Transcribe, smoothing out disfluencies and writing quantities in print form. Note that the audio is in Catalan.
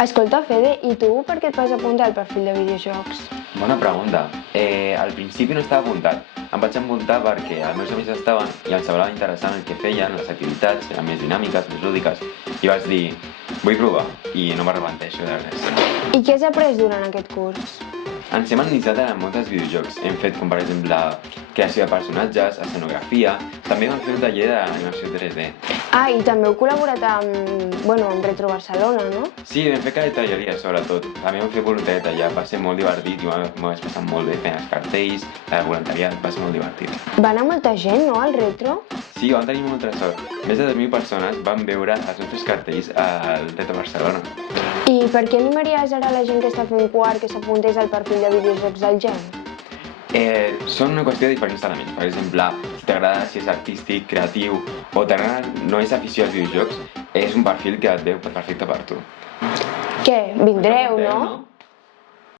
Escolta, Fede, i tu per què et vas apuntar al perfil de videojocs? Bona pregunta. Al principi no estava apuntat. Em vaig apuntar perquè els meus amics estaven i em semblava interessant el que feien, les activitats, eren més dinàmiques, més lúdiques, i vaig dir, vull provar, i no m'arrepenteixo de res. I què has après durant aquest curs? Ens hem analitzat en molts videojocs. Hem fet, com per exemple, creació de personatges, escenografia, també vam fer un taller d'animació 3D. Ah, i també heu col·laborat amb Retro Barcelona, no? Sí, vam fer cartelleria, sobretot. També vam fer voluntariat allà, va ser molt divertit i m'ho vaig passar molt bé fent els cartells, el voluntariat, va ser molt divertit. Va anar molta gent, no, al Retro? Sí, vam tenir molta sort. Més de 2.000 persones van veure els nostres cartells al Retro Barcelona. I per què animaries ara la gent que està fent quart que s'apuntés al perfil de videojocs del GEM? Són una qüestió de diferents elements. Per exemple, si t'agrada si és artístic, creatiu, o t'agrada no és afició als videojocs, és un perfil que et veu perfecte per tu. Què, vindreu, no?